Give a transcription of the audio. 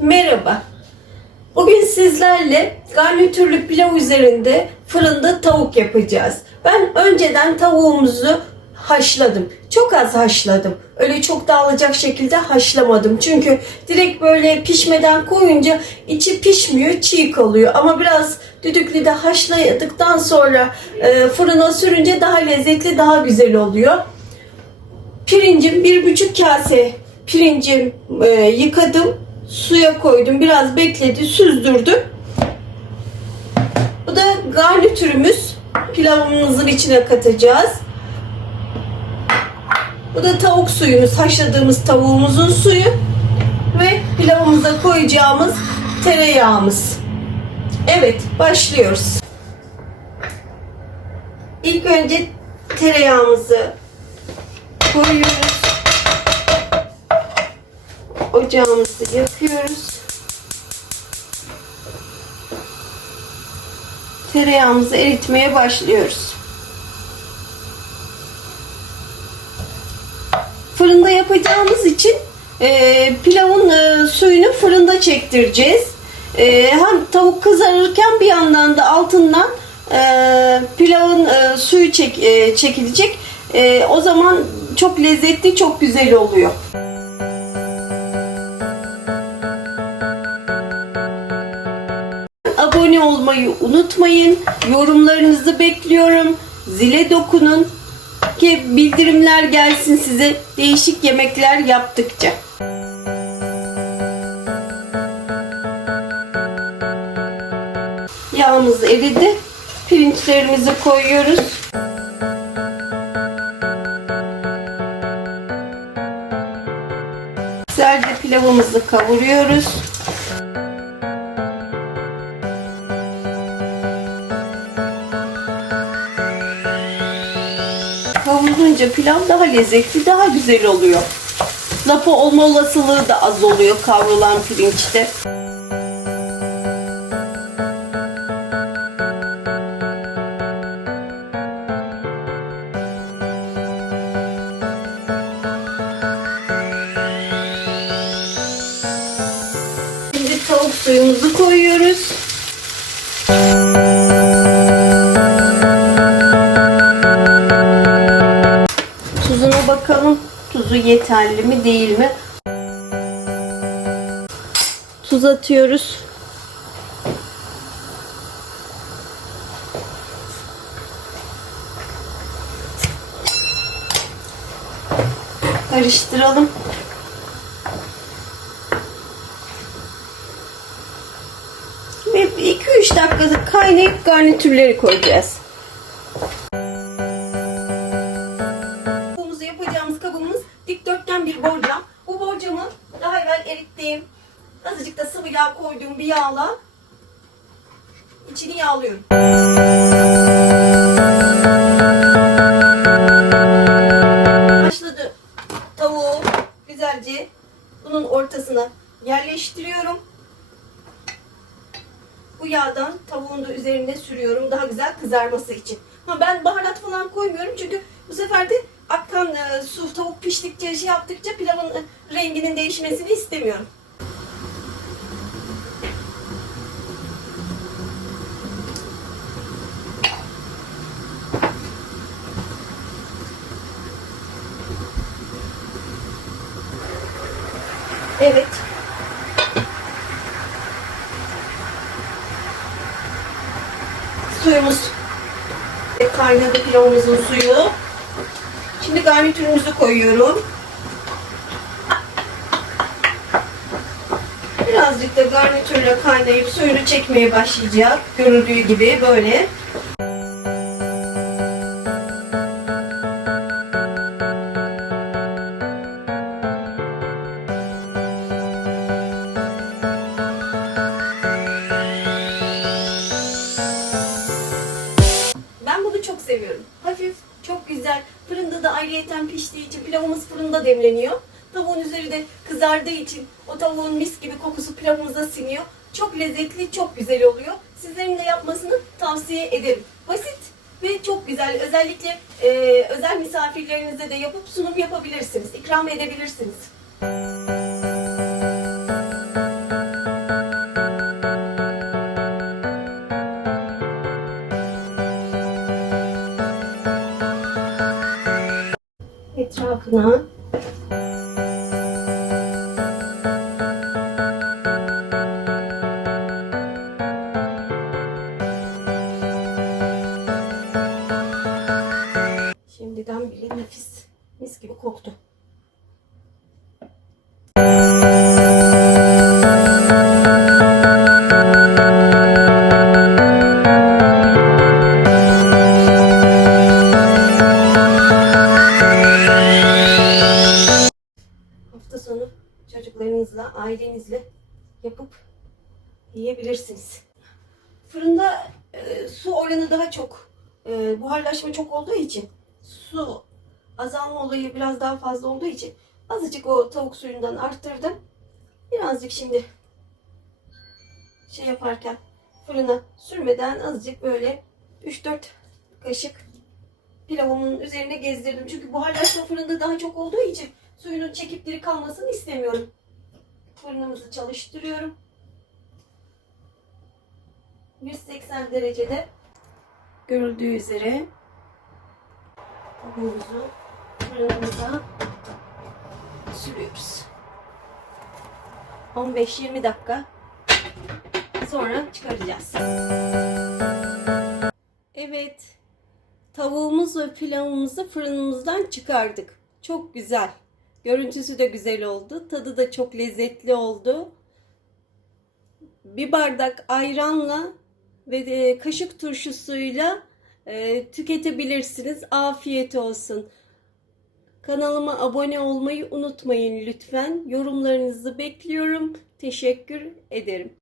Merhaba. Bugün sizlerle garnitürlü pilav üzerinde fırında tavuk yapacağız. Ben önceden tavuğumuzu haşladım. Çok az haşladım. Öyle çok dağılacak şekilde haşlamadım. Çünkü direkt böyle pişmeden koyunca içi pişmiyor, çiğ kalıyor. Ama biraz düdüklüde haşladıktan sonra e, fırına sürünce daha lezzetli, daha güzel oluyor. Pirincim bir buçuk kase pirincim e, yıkadım. Suya koydum. Biraz bekledi. Süzdürdüm. Bu da garnitürümüz. Pilavımızın içine katacağız. Bu da tavuk suyumuz. Haşladığımız tavuğumuzun suyu. Ve pilavımıza koyacağımız tereyağımız. Evet başlıyoruz. İlk önce tereyağımızı koyuyoruz. Ocağımızı yakıyoruz. Tereyağımızı eritmeye başlıyoruz. Fırında yapacağımız için e, pilavın e, suyunu fırında çektireceğiz. E, hem tavuk kızarırken bir yandan da altından e, pilavın e, suyu çek, e, çekilecek. E, o zaman çok lezzetli, çok güzel oluyor. Abone olmayı unutmayın. Yorumlarınızı bekliyorum. Zile dokunun ki bildirimler gelsin size değişik yemekler yaptıkça. Yağımız eridi. Pirinçlerimizi koyuyoruz. Güzelce pilavımızı kavuruyoruz. Kavrulunca pilav daha lezzetli, daha güzel oluyor. Lapa olma olasılığı da az oluyor kavrulan pirinçte. Şimdi tavuk suyumuzu koyuyoruz. Bakalım. Tuzu yeterli mi değil mi? Tuz atıyoruz. Karıştıralım. Ve 2-3 dakikada kaynayıp garnitürleri koyacağız. Dikdörtgen bir borcam. Bu borcamı daha evvel erittiğim, azıcık da sıvı yağ koyduğum bir yağla içini yağlıyorum. Başladı tavuğu güzelce bunun ortasına yerleştiriyorum. Bu yağdan tavuğun da üzerine sürüyorum daha güzel kızarması için. Ha ben baharat falan koymuyorum çünkü bu sefer de akkan e, su tavuk piştikçe şey yaptıkça pilavın e, renginin değişmesini istemiyorum. Evet. Suyumuz kaynadı pilavımızın suyu. Şimdi garnitürümüzü koyuyorum. Birazcık da garnitürle kaynayıp suyunu çekmeye başlayacak. Görüldüğü gibi böyle. Ben bunu çok seviyorum. Hafif, çok güzel. Fırında da ayrıyeten piştiği için pilavımız fırında demleniyor. Tavuğun üzeri de kızardığı için o tavuğun mis gibi kokusu pilavımıza siniyor. Çok lezzetli, çok güzel oluyor. Sizlerin de yapmasını tavsiye ederim. Basit ve çok güzel. Özellikle e, özel misafirlerinize de yapıp sunum yapabilirsiniz. ikram edebilirsiniz. Akna. Şimdiden bile nefis. Mis gibi koktu. Çocuklarınızla, ailenizle yapıp yiyebilirsiniz. Fırında e, su oranı daha çok, e, buharlaşma çok olduğu için, su azalma olayı biraz daha fazla olduğu için azıcık o tavuk suyundan arttırdım. Birazcık şimdi şey yaparken fırına sürmeden azıcık böyle 3-4 kaşık pilavımın üzerine gezdirdim. Çünkü buharlaşma fırında daha çok olduğu için suyunun çekip diri kalmasını istemiyorum. Fırınımızı çalıştırıyorum. 180 derecede görüldüğü üzere tavuğumuzu fırınımıza sürüyoruz. 15-20 dakika sonra çıkaracağız. Evet, tavuğumuz ve pilavımızı fırınımızdan çıkardık. Çok güzel. Görüntüsü de güzel oldu. Tadı da çok lezzetli oldu. Bir bardak ayranla ve de kaşık turşusuyla e, tüketebilirsiniz. Afiyet olsun. Kanalıma abone olmayı unutmayın lütfen. Yorumlarınızı bekliyorum. Teşekkür ederim.